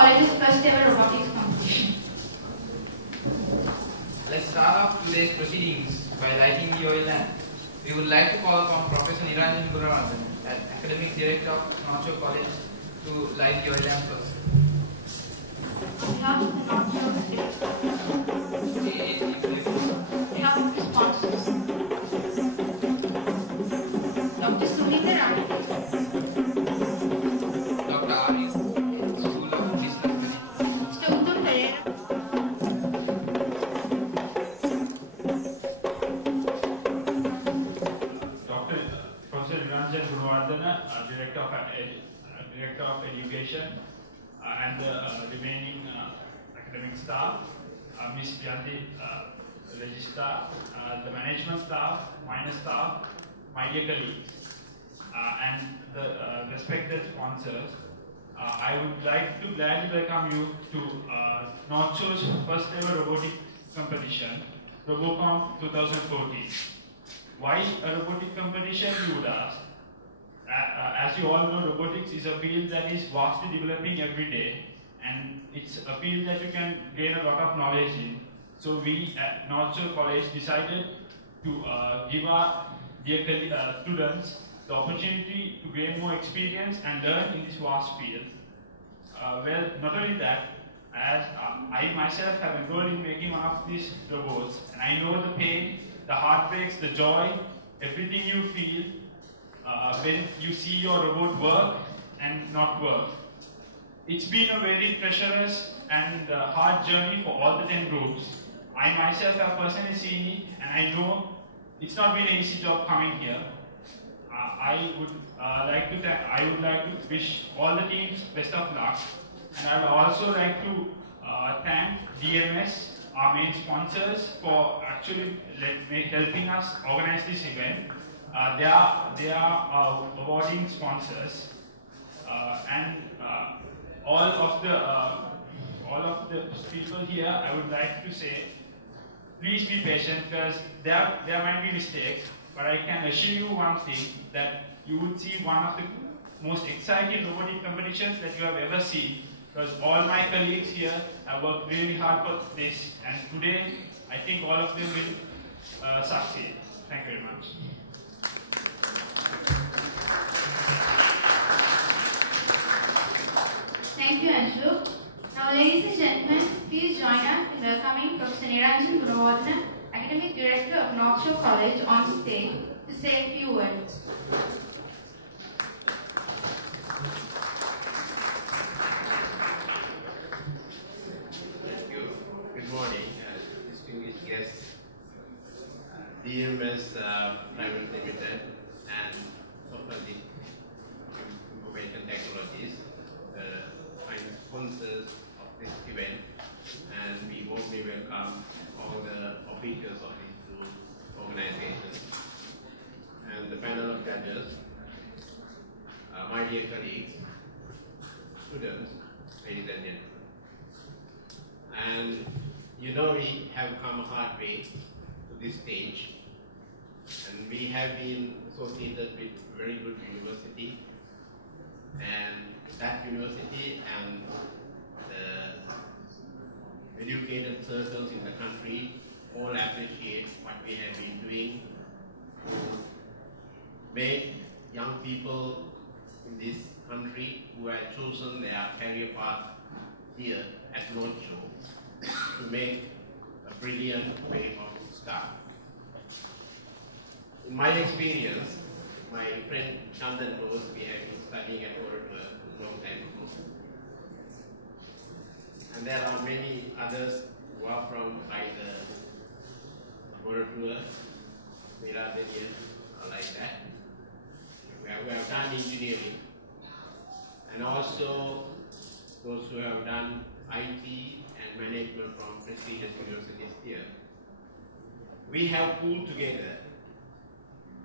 College's first ever robotics competition. Let's start off today's proceedings by lighting the oil lamp. We would like to call upon Professor Niranjan Gunawardhan, Academic Director of Northshore College, to light the oil lamp first. On behalf of the Northshore sponsors, Dr. Sunita Rani, Dr. R.E. School of Business Management, Mr. Uttam Pereira, Professor Niranjan Gunawardhan, Director of Education, and the remaining academic staff, Ms. Priyanti, Registrar, the management staff, minor staff, my dear colleagues, and the respected sponsors. I would like to gladly welcome you to Northshore's first ever robotic competition, Robocom 2014. Why a robotic competition, you would ask? As you all know, robotics is a field that is vastly developing every day, and it's a field that you can gain a lot of knowledge in. So we at Northshore College decided to give our dear students the opportunity to gain more experience and learn in this vast field. Well, not only that, as I myself have enrolled in making one of these robots, and I know the pain, the heartbreaks, the joy, everything you feel when you see your robot work and not work. It's been a very treacherous and hard journey for all the 10 groups. I myself have personally seen it, and I know it's not been an easy job coming here. I would like to wish all the teams best of luck, and I would also like to thank DMS, our main sponsors, for actually helping us organize this event. They are awarding sponsors, and all of the people here, I would like to say, please be patient, because there might be mistakes, but I can assure you one thing, that you would see one of the most exciting robotic competitions that you have ever seen, because all my colleagues here have worked really hard for this, and today I think all of them will succeed. Thank you very much. Thank you, Anshu. Now, ladies and gentlemen, please join us in welcoming Professor Niranjan Gunawardhan, Academic Director of Northshore College, on stage to say a few words. Thank you. Good morning, distinguished guests, DMS Private Limited, and Robotic Information Technologies, the sponsors of this event, and we warmly welcome all the officials of these two organizations and the panel of judges, my dear colleagues, students, ladies and gentlemen. And you know, we have come a hard way to this stage, and we have been associated with a very good university, and that university and the educated circles in the country all appreciate what we have been doing to make young people in this country who have chosen their career path here at Northshore to make a brilliant way of start. In my experience, my friend Chandan knows we have been studying at Robotics a long time ago. And there are many others who are from either Robotics, Miradenian, or like that. We have done engineering, and also those who have done IT and management from prestigious universities here. We have pulled together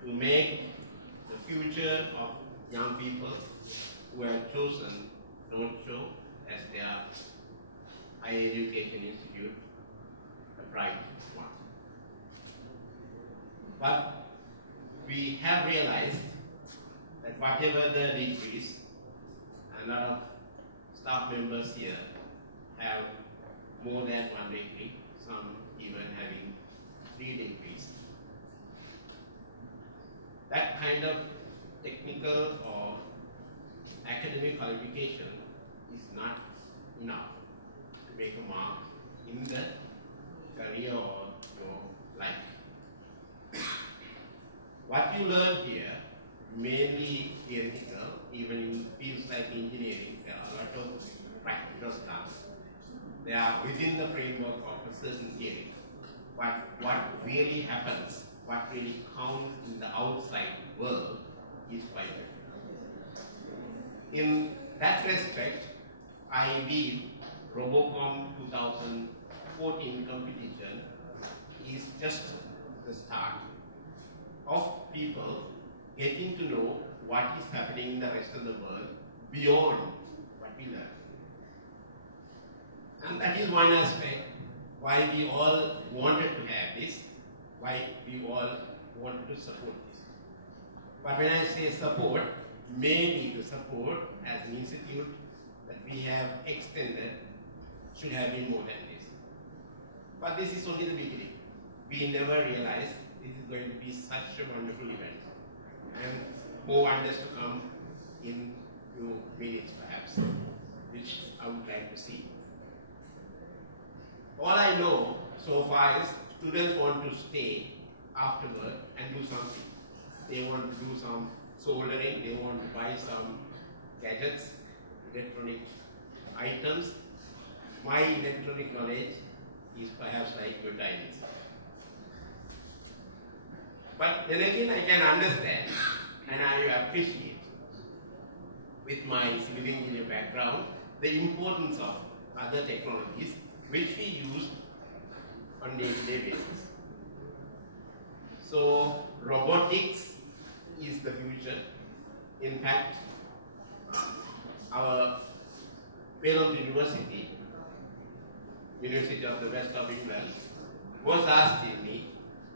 to make the future of young people who have chosen Northshore as their higher education institute a bright one. But we have realized that whatever the degrees, a lot of staff members here have more than 1 degree, some even having 3 degrees. That kind of technical or academic qualification is not enough to make a mark in the career or your life. What you learn here, mainly theoretical, even in fields like engineering, there are a lot of practical stuff. They are within the framework of a certain theory. But what really happens, what really counts in the outside world is quite different. In that respect, I believe Robocom 2014 competition is just the start of people getting to know what is happening in the rest of the world beyond what we learn. And that is one aspect why we all wanted to have this, why we all wanted to support this. But when I say support, maybe the support as an institute that we have extended should have been more than this. But this is only the beginning. We never realized this is going to be such a wonderful event. And more wonders to come in few minutes perhaps, which I would like to see. All I know so far is students want to stay afterward and do something. They want to do some soldering, they want to buy some gadgets, electronic items. My electronic knowledge is perhaps like your Chinese. But then again, I can understand and I appreciate, with my civil engineer background, the importance of other technologies which we use on day-to-day basis. So robotics is the future. In fact, our Pelham University of the West of England, was asking me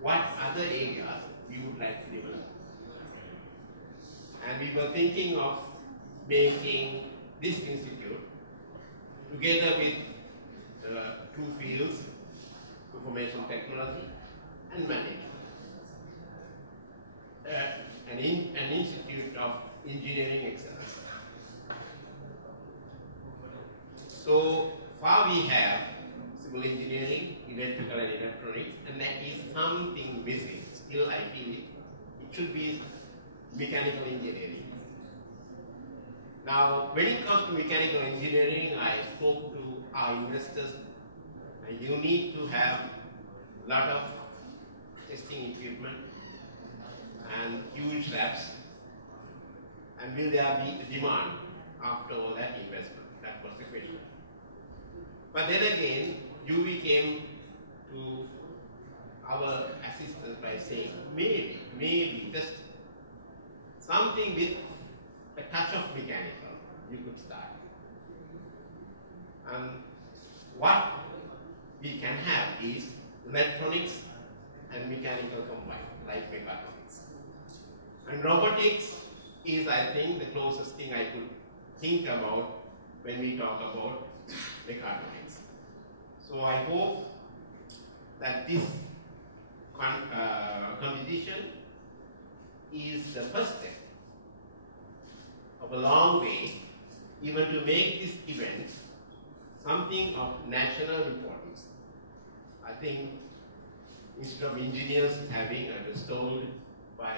what other areas we would like to develop. And we were thinking of making this institute together with two fields, information technology and management. An institute of engineering excellence. So far we have civil engineering, electrical and electronics, and that is something missing. Still I feel it should be mechanical engineering. Now, when it comes to mechanical engineering, I spoke to our investors, and you need to have a lot of testing equipment and huge labs. And will there be a demand after all that investment? That was the question. But then again, you came to our assistance by saying, maybe just something with a touch of mechanical, you could start. And what we can have is electronics and mechanical combined, like mechatronics. And robotics is, I think, the closest thing I could think about when we talk about mechatronics. So I hope that this competition is the first step of a long way, even to make this event something of national importance. I think instead of engineers having, I was told by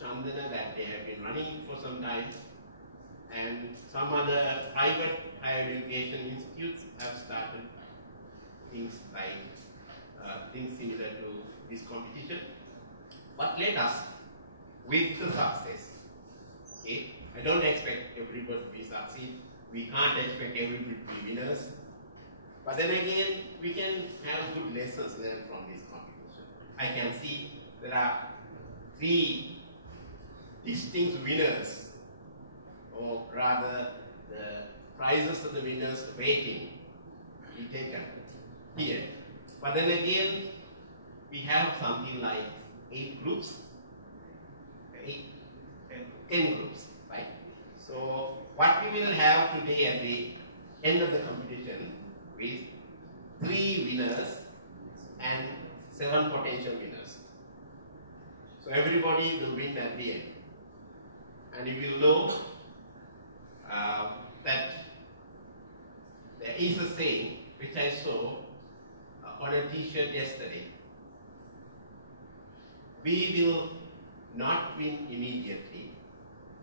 Chandana that they have been running for some time, and some other private higher education institutes have started things like things similar to this competition. But let us, with the success, okay? I don't expect everybody to be succeed. We can't expect everybody to be winners. But then again, we can have good lessons learned from this competition. I can see there are 3 distinct winners, or rather the prizes of the winners waiting to be taken here. But then again, we have something like 8 groups, 10 groups, right? So what we will have today at the end of the competition is 3 winners and 7 potential winners. So everybody will win at the end. And you will know that there is a saying which I saw on a t-shirt yesterday. We will not win immediately,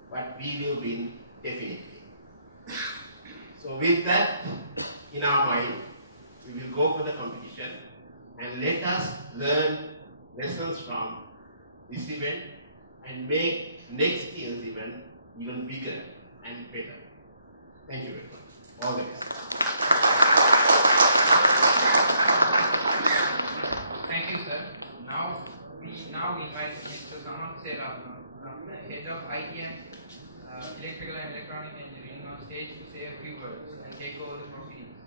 but we will win definitely. So with that in our mind, we will go for the competition and let us learn lessons from this event and make next year's event even bigger and better. Thank you very much. All the best. Thank you, sir. Now we invite Mr. Samarth Seratna, Head of IT and Electrical and Electronic Engineering, on stage to say a few words and take over the proceedings.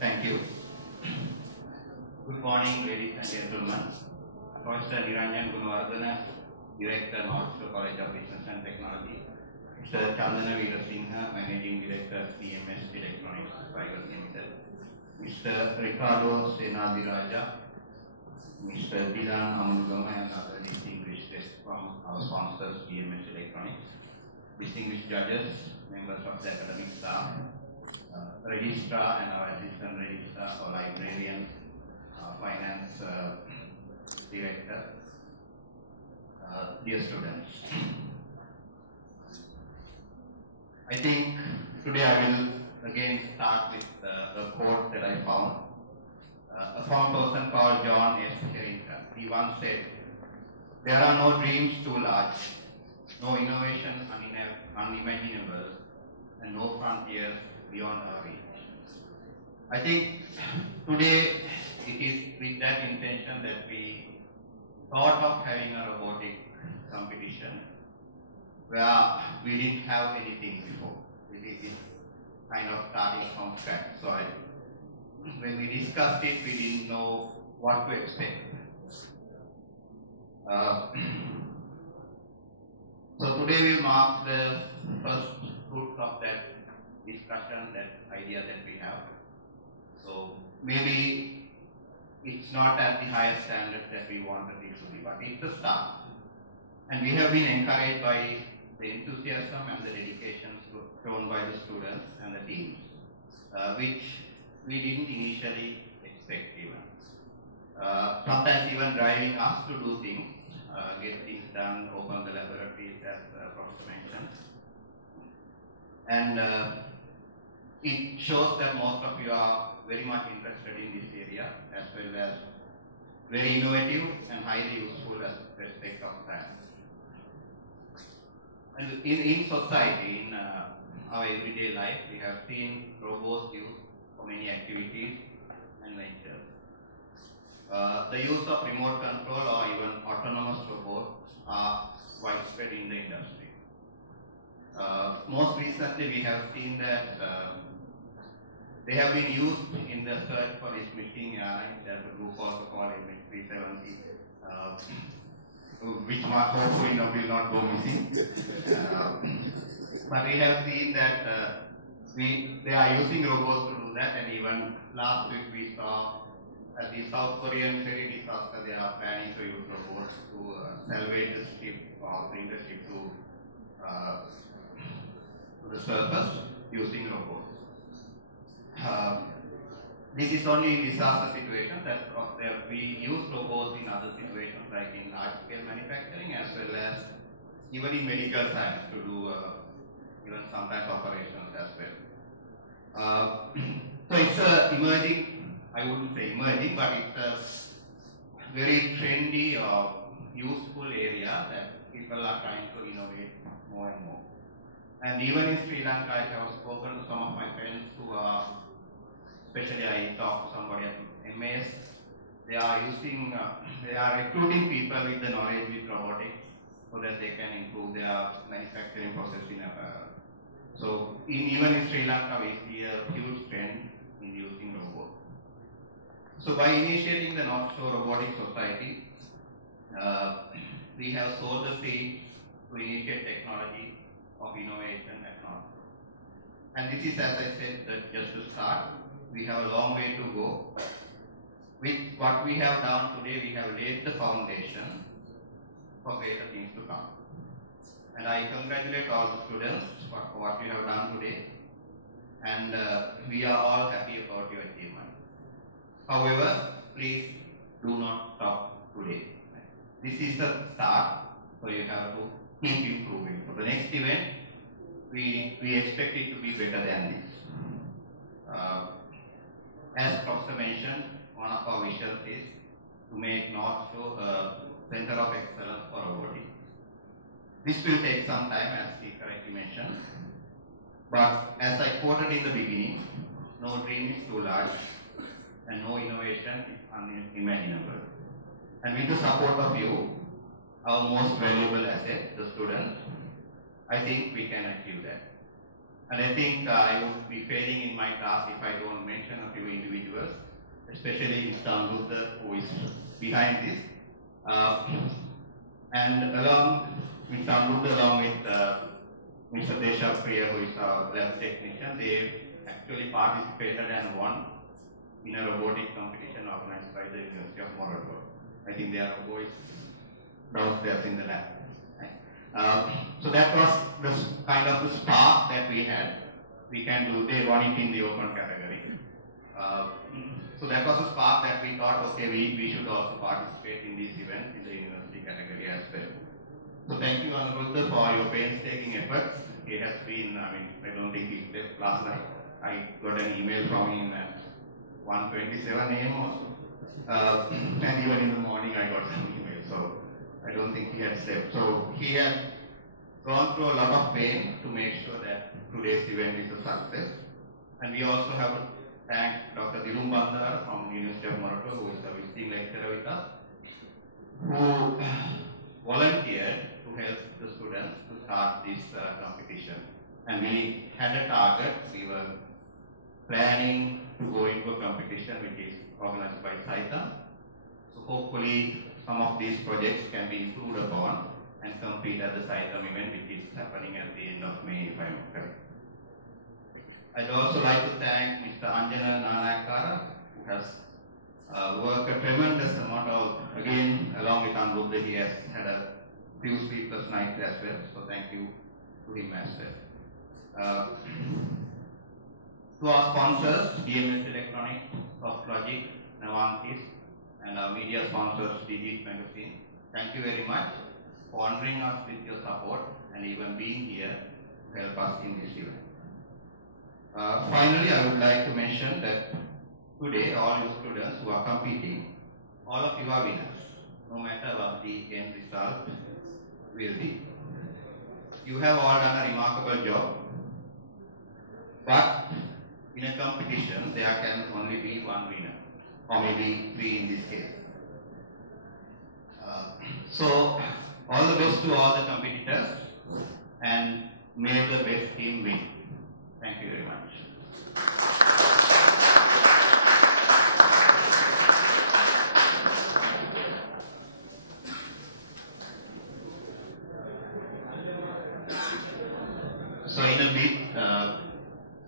Thank you. Good morning, ladies and gentlemen. Professor Niranjan Gunawardana, Director, Northshore College of Business and Technology. Mr. Chandana Veerasinghe, Managing Director, CMS Electronics Private Limited. Mr. Ricardo Senadiraja, Mr. Dilan Amunugama, and other distinguished guests from our sponsors, CMS Electronics. Distinguished judges, members of the academic staff, registrar and our assistant registrar or librarian, finance director, dear students. I think today I will again start with a quote that I found. A found person called John S. Harrington. He once said, "There are no dreams too large, no innovation unimaginable, and no frontiers beyond our reach." I think today it is with that intention that we thought of having a robotic competition where we didn't have anything before. It is kind of starting from scratch. So when we discussed it, we didn't know what to expect. So today we mark the first fruits of that discussion, that idea that we have. So maybe it's not at the highest standard that we wanted it to be, but it's a start. And we have been encouraged by the enthusiasm and the dedication shown by the students and the teams, which we didn't initially expect even. Sometimes even driving us to do things, get things done, open the laboratories as Professor mentioned. And it shows that most of you are very much interested in this area, as well as very innovative and highly useful as respect of that. And in society, in our everyday life, we have seen robots used for many activities and ventures. The use of remote control or even autonomous robots are widespread in the industry. Most recently, we have seen that they have been used in the search for this missing airline. There's a group also called MH370, which hopefully will not go missing. But we have seen that they are using robots to do that, and even last week we saw at the South Korean ferry disaster, they are planning to use robots to salvage the ship or bring the ship to the surface using robots. This is only in disaster situations, that we use robots in other situations like in large-scale manufacturing as well as even in medical science to do even sometimes operations as well. So it's emerging, I wouldn't say emerging, but it's a very trendy or useful area that people are trying to innovate more and more. And even in Sri Lanka, I have spoken to some of my friends who are, especially I talked to somebody at MAS, they are recruiting people with the knowledge with robotics so that they can improve their manufacturing process in so even in Sri Lanka, we see a huge trend in using robots. So by initiating the Northshore Robotics Society, we have sowed the seeds to initiate technology of innovation at North. And this is, as I said, that just to start. We have a long way to go. With what we have done today, we have laid the foundation for greater things to come. And I congratulate all the students for what you have done today. And we are all happy about your achievement. However, please do not stop today. This is a start, so you have to keep improving. For the next event, we expect it to be better than this. As Professor mentioned, one of our visions is to make Northshore a center of excellence for robotics. This will take some time, as he correctly mentioned. But as I quoted in the beginning, no dream is too large and no innovation is unimaginable. And with the support of you, our most valuable asset, the students, I think we can achieve that. And I think I would be failing in my task if I don't mention a few individuals, especially Mr. Amrutha, who is behind this. And along with Amrutha, along with Mr. Deshapriya, who is our lab technician, they actually participated and won in a robotic competition organized by the University of Morocco. I think they are boys downstairs in the lab. So that was the kind of the spark that we had. We can do, they won it in the open category. So that was a spark that we thought, okay, we should also participate in this event in the university category as well. So thank you, Anuruddha, for your painstaking efforts. He has been, I don't think he left last night. I got an email from him at 1:27 a.m. also. And even in the morning I got some email, so I don't think he had slept. So he had gone through a lot of pain to make sure that today's event is a success. And we also have to thank Dr. Dilum Bandar from the University of Morocco, who is a visiting lecturer with us, who volunteered to help the students to start this competition. And we had a target. We were planning to go into a competition which is organized by SAITA. So hopefully some of these projects can be improved upon and compete at the SAITA event, which is happening at the end of May, if I'm correct. I'd also like to thank Mr. Anjana Nanakara, who has worked a tremendous amount of, again, along with Anuruddha, he has had a few sleepless nights as well, so thank you to him as well. To our sponsors, DMS Electronics, SoftLogic, Navantis, and our media sponsors, Digit Magazine, thank you very much for honoring us with your support and even being here to help us in this event. Finally, I would like to mention that today, all you students who are competing, all of you are winners, no matter what the end result will be. You have all done a remarkable job, but in a competition, there can only be one winner, or maybe three in this case. So, all the best to all the competitors, and may the best team win. Thank you very much. So in a bit,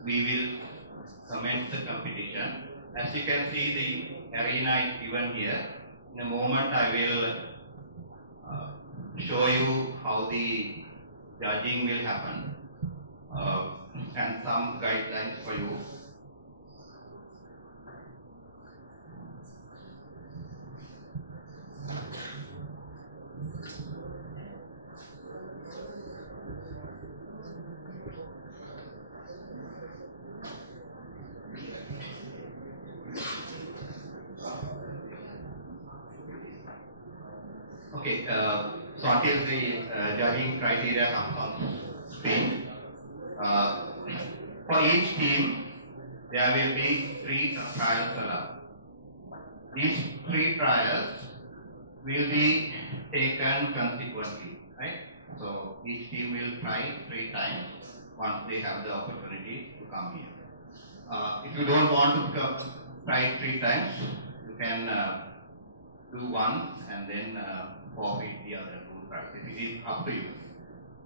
we will commence the competition. As you can see, the arena is given here. In a moment, I will show you how the judging will happen and some guidelines for you. Okay, so until the judging criteria comes on screen, for each team, there will be 3 trials allowed. These 3 trials will be taken consequently, right? So each team will try 3 times once they have the opportunity to come here. If you don't want to try 3 times, you can do once and then forfeit the other 2 tries. It is up to you.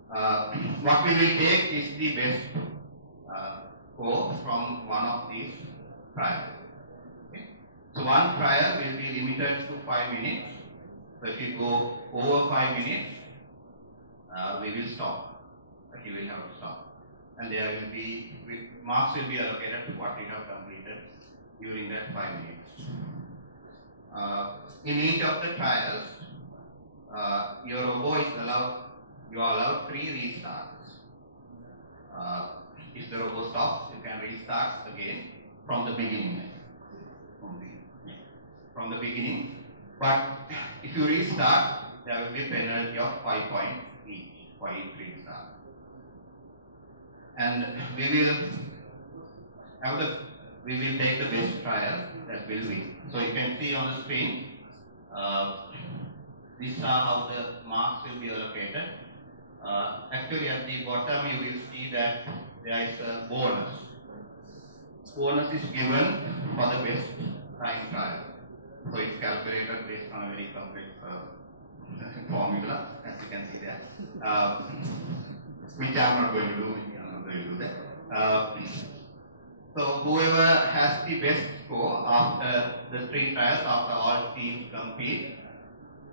what we will take is the best score from one of these trials. Okay. So one trial will be limited to 5 minutes. So if you go over 5 minutes, we will stop. You will have to stop. And there will be, marks will be allocated to what you have completed during that 5 minutes. In each of the trials, your robot is allowed, you are allowed 3 restarts. If the robot stops, you can restart again from the beginning. From the beginning. But if you restart, there will be a penalty of 5 points each for each restart. And we will take the best trial that will win. So you can see on the screen, these are how the marks will be allocated. Actually at the bottom you will see that there is a bonus. Bonus is given for the best time trial. So it's calculated based on a very complex formula, as you can see there, which I'm not going to do. I'm not going to do that. So whoever has the best score after the 3 trials, after all teams compete,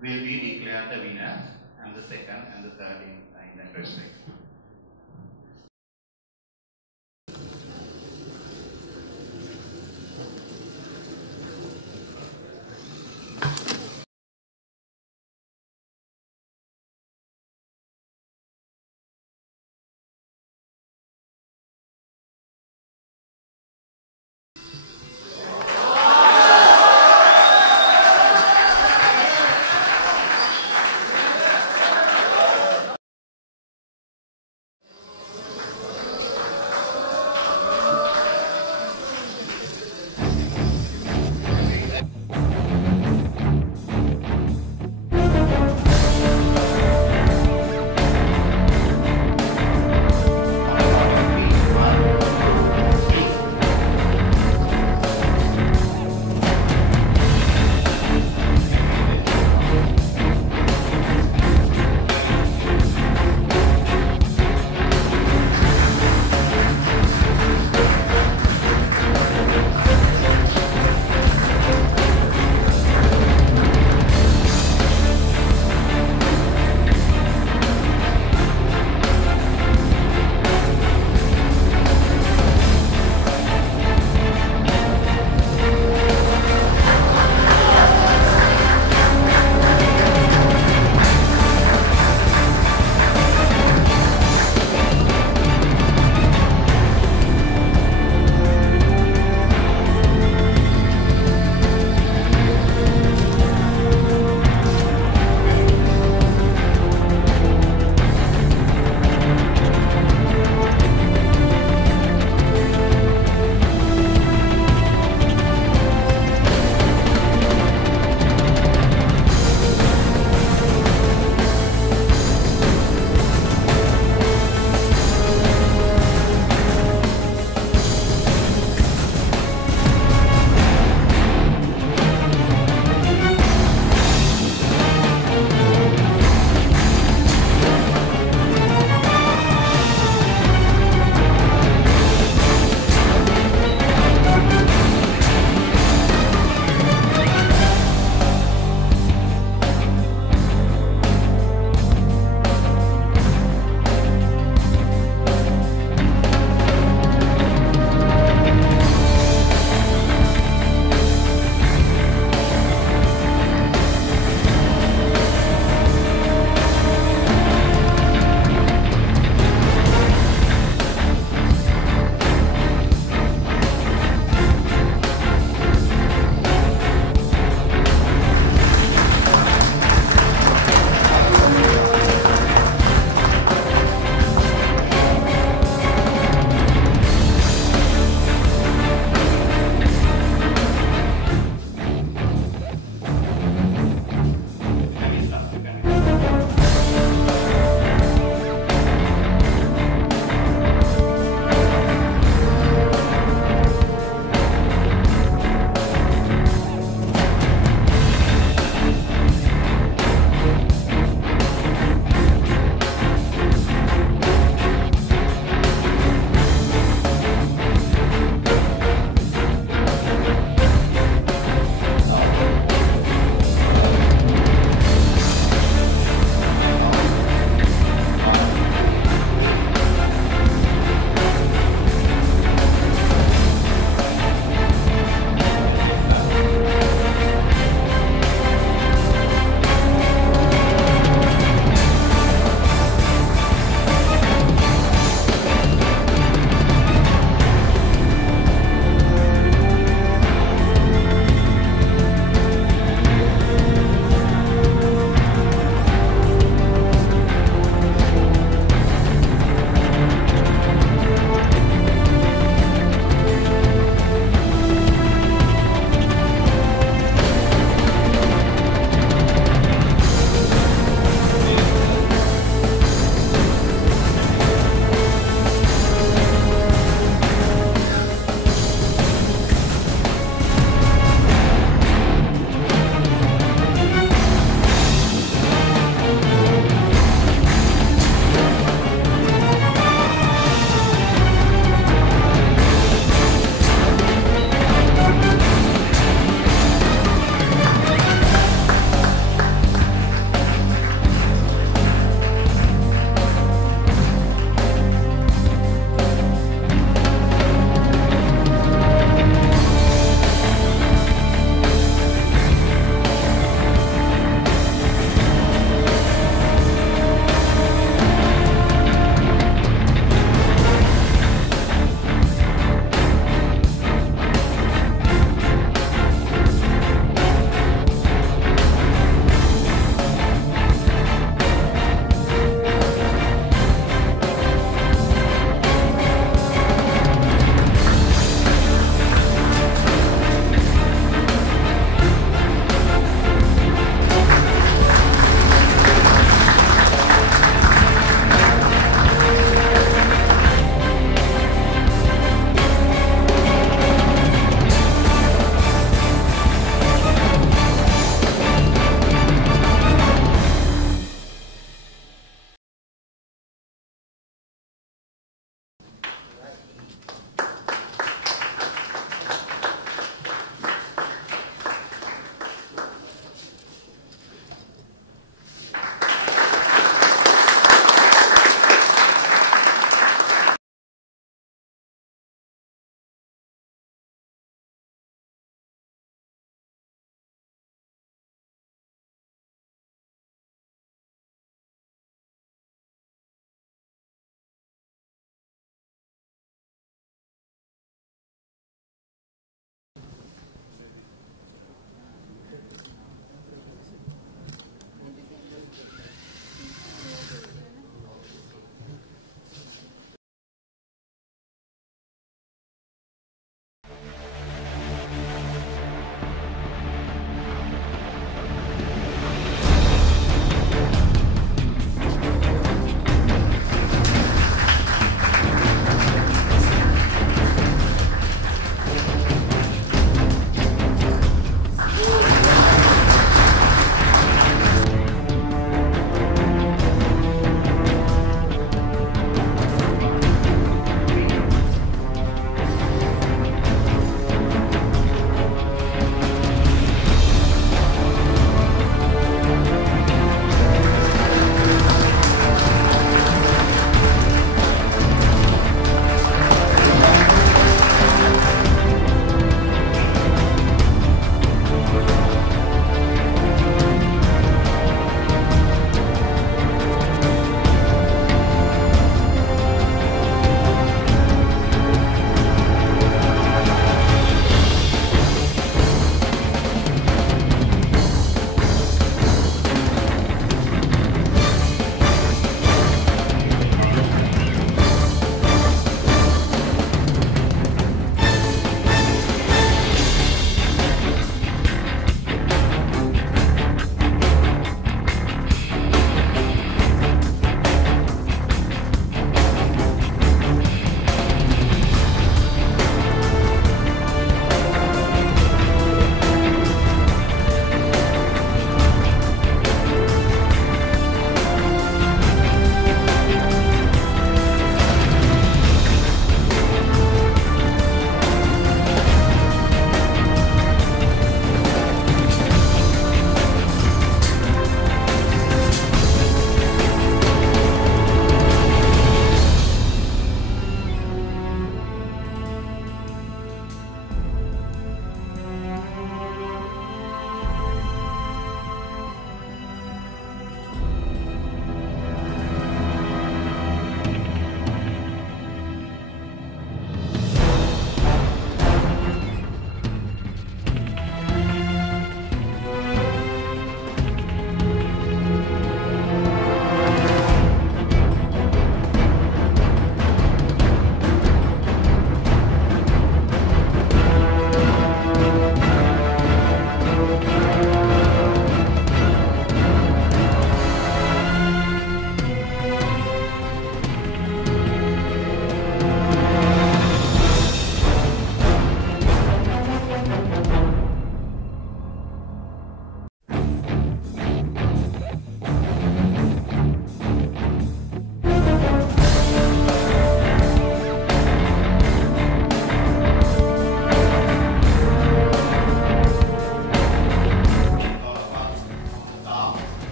will be declared the winners, and the second and the third in that respect.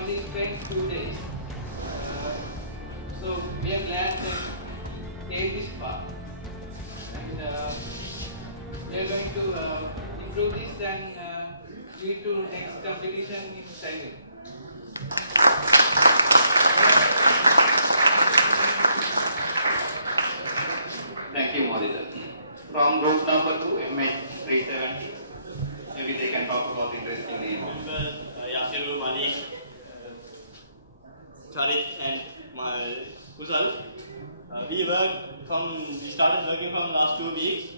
only spent 2 days. So we are glad that take this part, and we are going to improve this and lead to next competition in cycling. Thank you, Modita. From group number 2, MH370, maybe they can talk about the interesting name. Members Yasiru, Malik, Charit, and Kusal. We started working from last 2 weeks.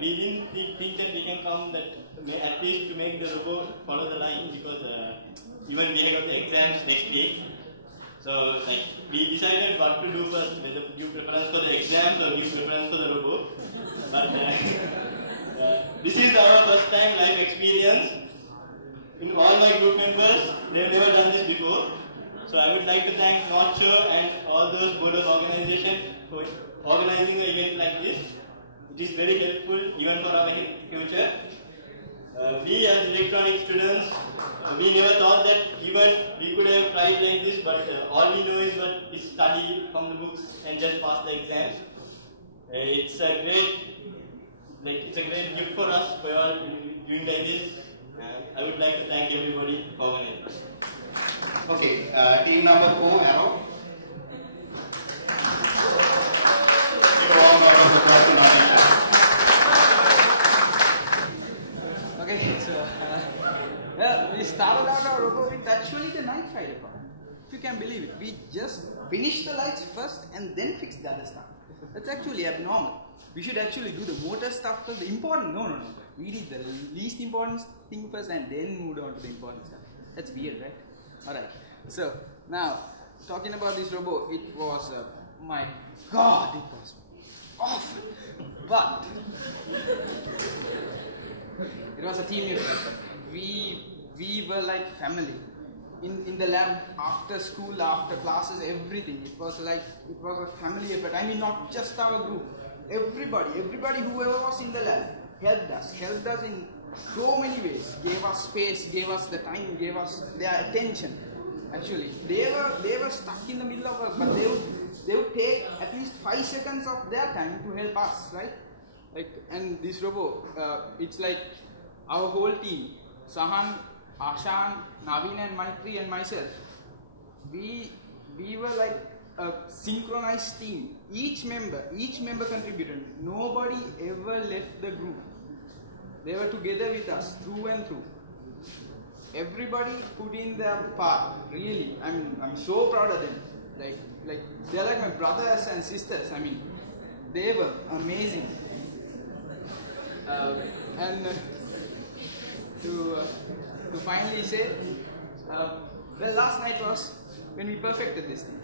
We didn't think that we can come that at least to make the robot follow the line, because even we have got the exams next week. So we decided what to do first, whether give preference for the exams or give preference for the robot. But this is our first time life experience. In all my group members, they have never done this before. So I would like to thank Northshore and all those board of organization for organizing an event like this. It is very helpful even for our future. We as electronic students, we never thought that even we could have tried like this, but all we know is study from the books and just pass the exams. It's a great gift for us for all doing like this. I would like to thank everybody for organizing. Okay, team number 4, Arrow. Okay, so well, we started out our robot with actually the night rider part. If you can believe it, we just finished the lights first and then fixed the other stuff. That's actually abnormal. We should actually do the motor stuff first. The important, no. We did the least important thing first and then moved on to the important stuff. That's weird, right? Alright, so now talking about this robot, it was, my God, it was awful. But it was a team effort. We were like family. In the lab, after school, after classes, everything. It was a family effort. I mean, not just our group. Everybody whoever was in the lab helped us in so many ways. Gave us space, gave us the time, gave us their attention. Actually, they were stuck in the middle of us, but they would take at least 5 seconds of their time to help us, right? And this robot, it's like our whole team, Sahan, Ashan, Naveen and Maitri and myself, we were like a synchronized team. Each member contributed. Nobody ever left the group. They were together with us through and through. Everybody put in their part. Really, I'm so proud of them. Like they're like my brothers and sisters. I mean, they were amazing. And to finally say, well, last night was when we perfected this thing.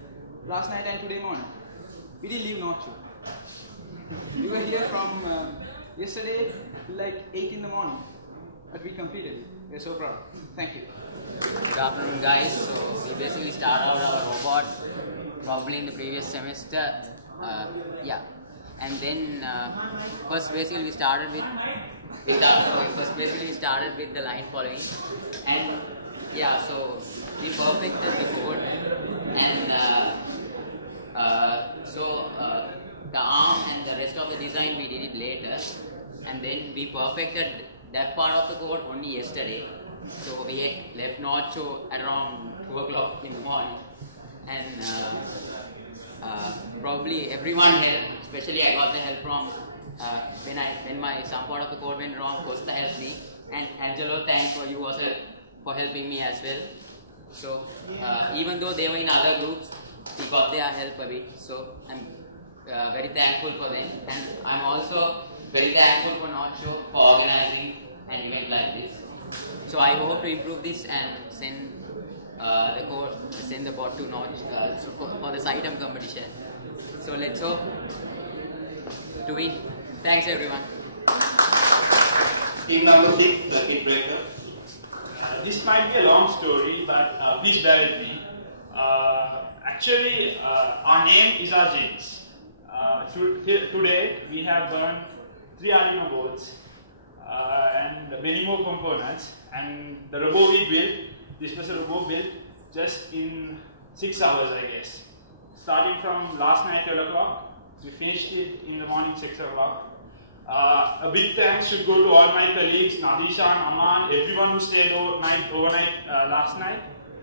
Last night and today morning, we didn't leave Northshore. We were here from yesterday till like 8 in the morning, but we completed it. We're so proud. Thank you. Good afternoon, guys. So we basically started out our robot probably in the previous semester. And then first basically we started with the line following, and so we perfected the code, and the arm and the rest of the design we did it later, and then we perfected that part of the code only yesterday. So we had left Northshore at around 2 o'clock in the morning, and probably everyone helped. Especially I got the help from when some part of the code went wrong, Costa helped me, and Angelo, thanks for you also for helping me as well. So even though they were in other groups, we got their help a bit. So I'm very thankful for them, and I'm also very thankful for Northshore for organizing an event like this. So I hope to improve this and send the code to Northshore for the Saitam competition. So let's hope to win. Thanks everyone. Team number 6, circuit breaker. This might be a long story, but please bear with me. Actually, our name is our genes. Today, we have burned 3 Arduino boards and many more components. And the robot we built, this was a robot built just in 6 hours, I guess. Starting from last night 12 o'clock, we finished it in the morning 6 o'clock. A big thanks should go to all my colleagues, Nadishan, Aman, everyone who stayed overnight last night.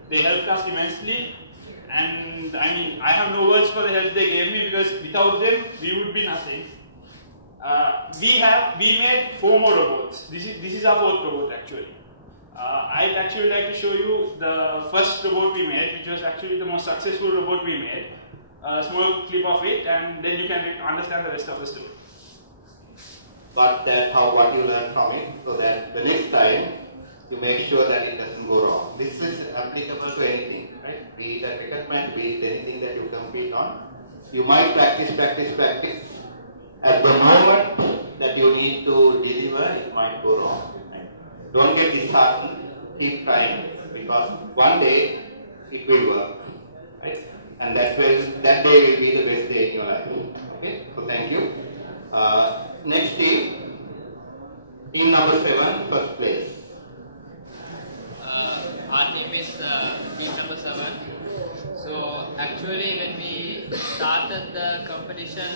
They helped us immensely, and I mean, I have no words for the help they gave me, because without them, we would be nothing. We made 4 more robots. This is our 4th robot actually. I'd actually like to show you the first robot we made, which was actually the most successful robot we made. A small clip of it, and then you can understand the rest of the story. But that's what you learn from it, so that the next time you make sure that it doesn't go wrong. This is applicable to anything, right? Be it a recruitment, be it anything that you compete on. You might practice. At the moment that you need to deliver, it might go wrong. Right? Don't get disheartened. Keep trying, because one day it will work, right? And that day will be the best day in your life. Okay, so thank you. Next team number 7, first place. Our team is team number 7. So actually, when we started the competition,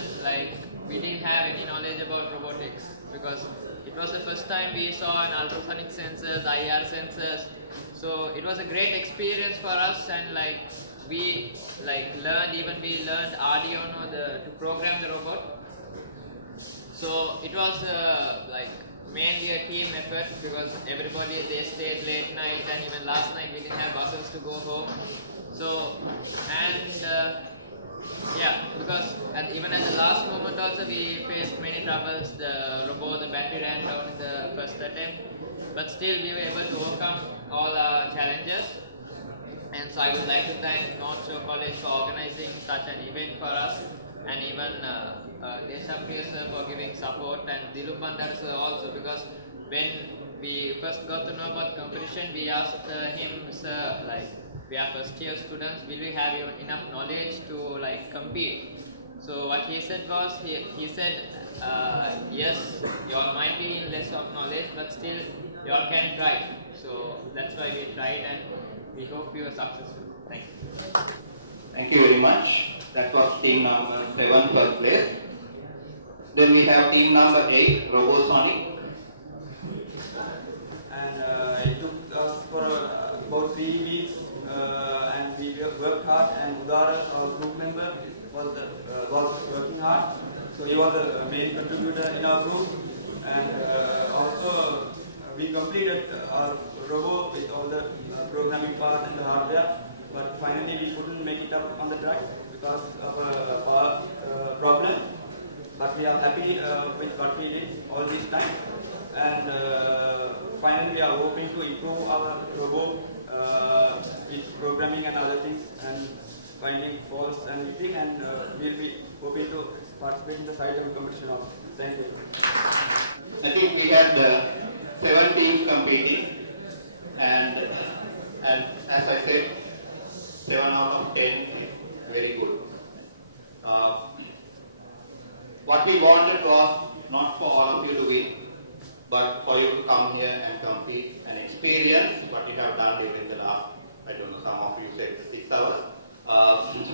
we didn't have any knowledge about robotics, because it was the first time we saw an ultrasonic sensors, IR sensors. So it was a great experience for us, and we learned Arduino to program the robot. So it was mainly a team effort, because everybody, they stayed late night, and even last night we didn't have buses to go home. So, and because even at the last moment also we faced many troubles. The battery ran down in the first attempt, but still we were able to overcome all our challenges. And so I would like to thank Northshore College for organizing such an event for us, and even Deshapriya sir for giving support, and Dilip Bandar sir also, because when we first got to know about the competition, we asked him, sir, we are first year students, will we have enough knowledge to compete? So what he said was, he said, yes, you all might be in less of knowledge, but still you all can try. So that's why we tried, and we hope you are successful. Thank you. Thank you very much. That was team number 7, first place. Then we have team number 8, Robosonic. And it took us for about 3 weeks, and we worked hard, and Udara, our group member, was working hard. So he was the main contributor in our group, and also we completed our robot with all the programming part and the hardware, but finally we couldn't make it up on the track because of a power problem. But we are happy with what we did all this time, and finally we are hoping to improve our robot with programming and other things, and finding faults and everything, and we'll be hoping to participate in the side of competition also. Thank you. I think we had 7 teams competing, and as I said, 7 out of 10 is very good. What we wanted was not for all of you to win, but for you to come here and compete and experience what you have done within the last, I don't know, some of you said 6 hours,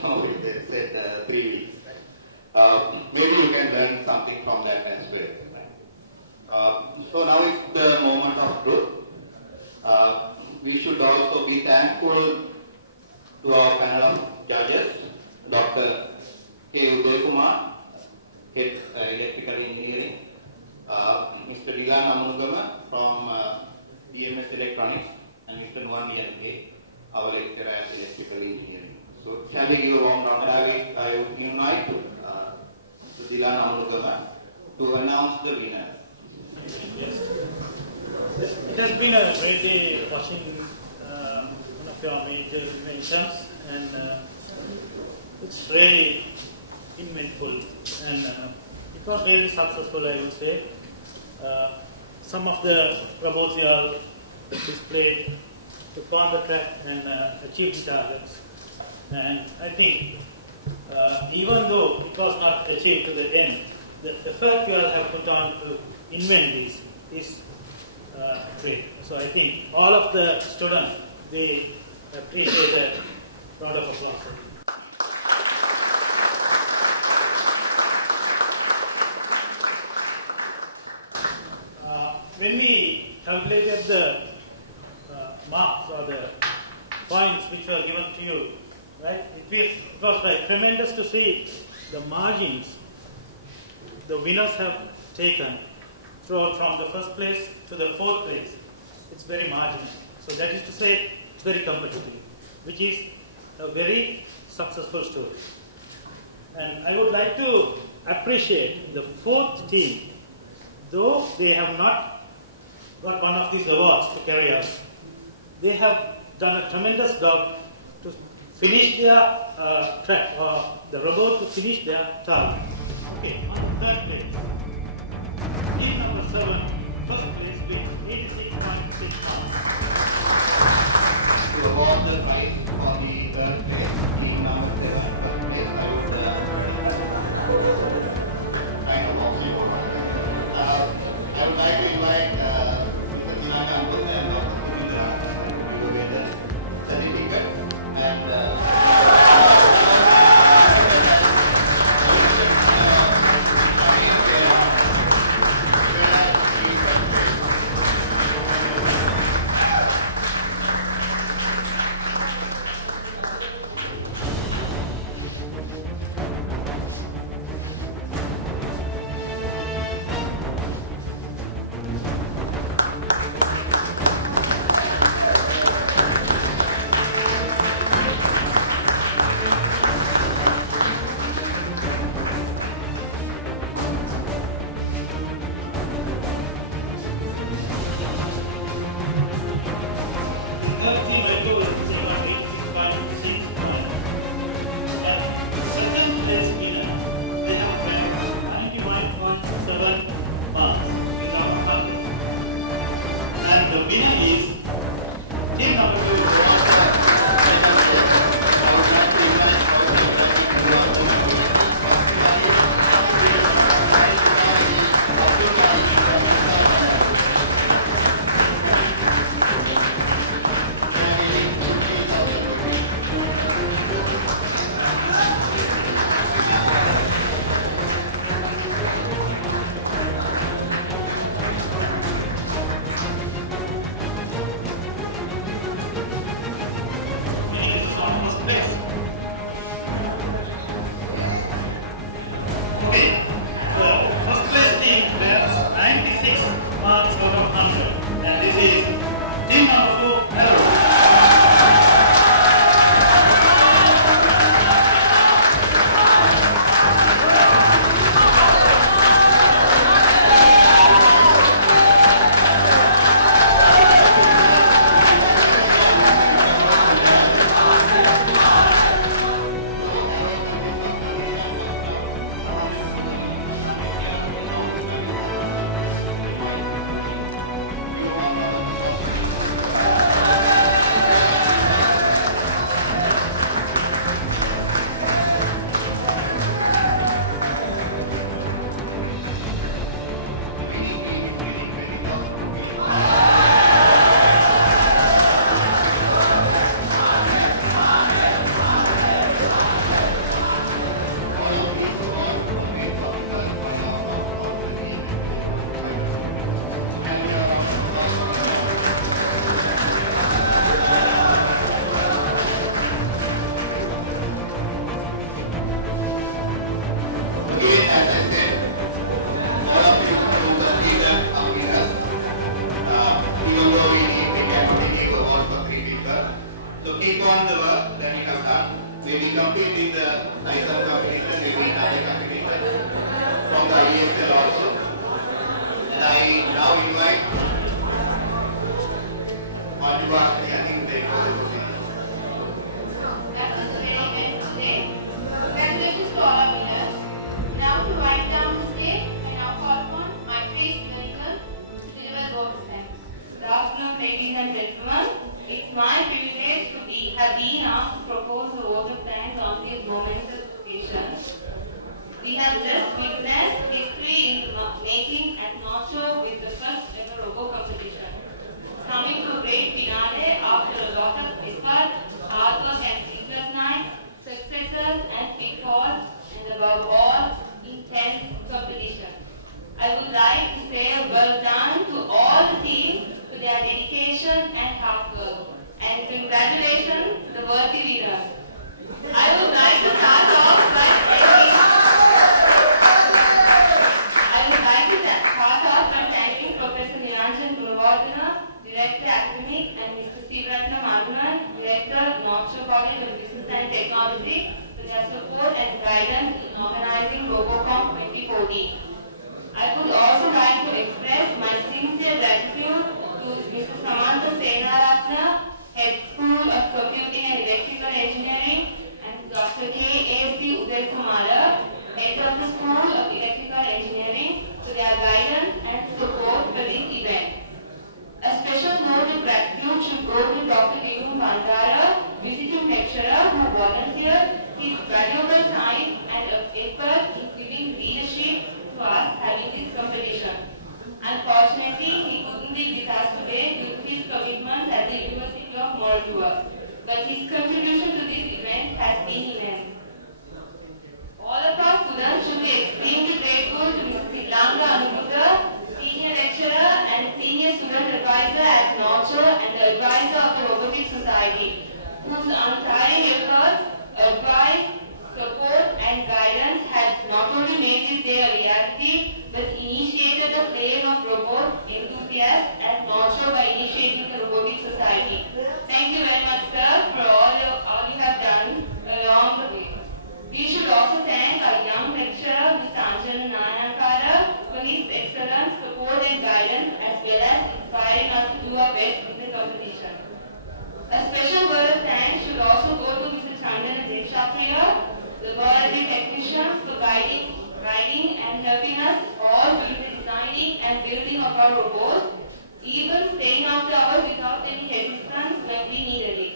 some of you said 3 weeks. Maybe you can learn something from that as well. So now is the moment of truth. We should also be thankful to our panel of judges, Dr. K. Udayakumar, Head Electrical Engineering, Mr. Rigan Amunugama from EMS Electronics, and Mr. Nuan Lianke, our lecturer at Electrical Engineering. So, shall we give a warm round? I would invite Mr. Rigan Amunugama to announce the winner. Yes. It has been a great day watching one of your major inventions, and it's really inventful, and it was really successful, I would say. Some of the robots you have displayed took on the track and achieved the targets, and I think even though it was not achieved to the end, the effort you all have put on to invent this is great. So I think all of the students, they I appreciate that. Round of applause. When we calculated the marks or the points which were given to you, right? It was like tremendous to see the margins the winners have taken from the first place to the fourth place. It's very marginal. So that is to say, it's very competitive, which is a very successful story. And I would like to appreciate the fourth team, though they have not got one of these awards to carry out. They have done a tremendous job to finish their track, or the robot to finish their target. Okay, on the third place, team number 7, first place with 86.6 marks. To award the prize for the third place, team number 7, first place, I would kind of also I would like to invite Mr. Tirana Ambut and Dr. Sumitra to give the certificate and we have just witnessed history in making at Northshore with the first ever Robo competition. Coming to great finale after a lot of Technology for their support and guidance in organizing Robocom 2014. I would also like to express my sincere gratitude to Mr. Samantha Senaratna, Head School of Computing and Electrical Engineering, and Dr. K.A.C. Udaykumara, Head of the School of Electrical Engineering, for their guidance and support for this event. A special note of gratitude should go to Dr. Vinod Bandara, visiting lecturer who volunteered his valuable time and effort in giving leadership to us having this competition. Unfortunately, he couldn't be with us today due to his commitments at the University of Moldova, but his contribution to this event has been immense. All of our students should be extremely grateful to Mr. Silanga Anuruddha, Senior Lecturer and Senior Student Advisor at Northshore and the Advisor of the Robotics Society, whose untiring efforts, advice, support and guidance had not only made this day a reality, but initiated the flame of robot enthusiasts at Northshore by initiating the Robotics Society. Thank you very much, sir, for all you have done along the way. We should also thank our young lecturer, Mr. Anjana Nayanakara, for his excellent support and guidance, as well as inspiring us to do our best in the competition. A special word of thanks should also go to Mr. Chandana Dekshapriya, laboratory technicians, for guiding and helping us all with the designing and building of our robots, even staying after hours without any resistance when we needed it.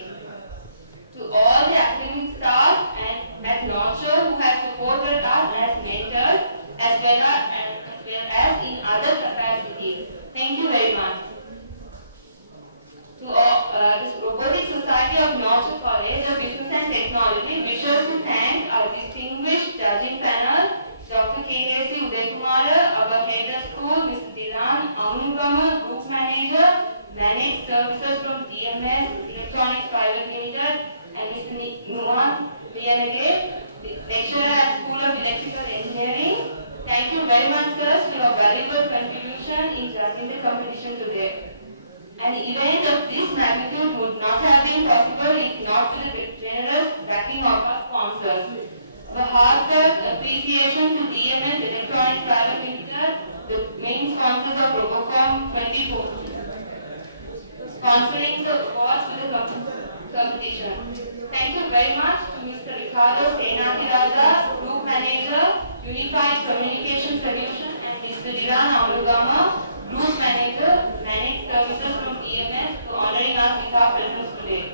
To all the academic staff and at Northshore who have supported us as mentors as well as in other capacities. Thank you very much. To this Robotics Society of Northshore College of Business and Technology wishes to thank our distinguished judging panel, Dr. K.A.C. Udaykumara, our head of school, Mr. Dilan Amugama, Group Manager, Managed Services from DMS Electronics Private Limited, and Mr. Nuwan Lianage, lecturer at School of Electrical Engineering. Thank you very much, sirs, for your valuable contribution in judging the competition today. An event of this magnitude would not have been possible if not for the generous backing of our sponsors. A heartfelt appreciation to DMS Electronics Private Limited, the main sponsors of Robocom 2014, sponsoring the awards for the competition. Thank you very much to Mr. Ricardo Senatiraja, Group Manager, Unified Communication Solution, and Mr. Dilan Amugama, Group Manager, Managed Services from EMS, for honoring us with our presence today.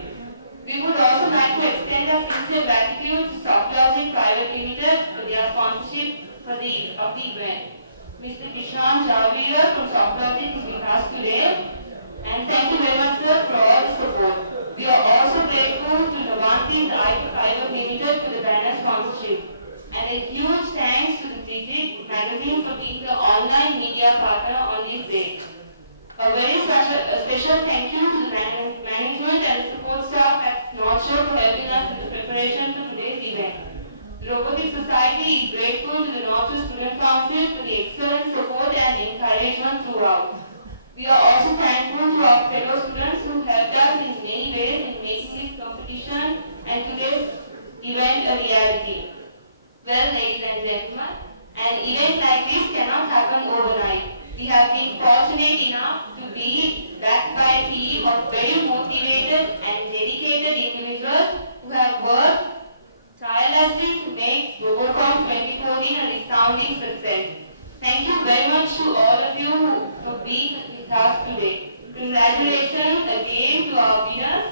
We would also like to extend our sincere gratitude to Soft Housing Private Limited for their sponsorship of the event. Mr. Kishan Javira from Soft Housing is with us today, and thank you very much, sir, for all the support. We are also grateful to Navanti's Private Limited for the banner sponsorship. And a huge thanks to the Digit magazine for being the online media partner on this day. A very special thank you to the management and support staff at Northshore for helping us in the preparation for today's event. The Robotics Society is grateful to the Northshore Student Council for the excellent support and encouragement throughout. We are also thankful to our fellow students who helped us in many ways in making this competition and today's event a reality. Well, ladies and gentlemen, an event like this cannot happen overnight. We have been fortunate enough to be backed by a team of very motivated and dedicated individuals who have worked tirelessly to make Robocom 2014 a resounding success. Thank you very much to all of you for being with us today. Congratulations again to our winners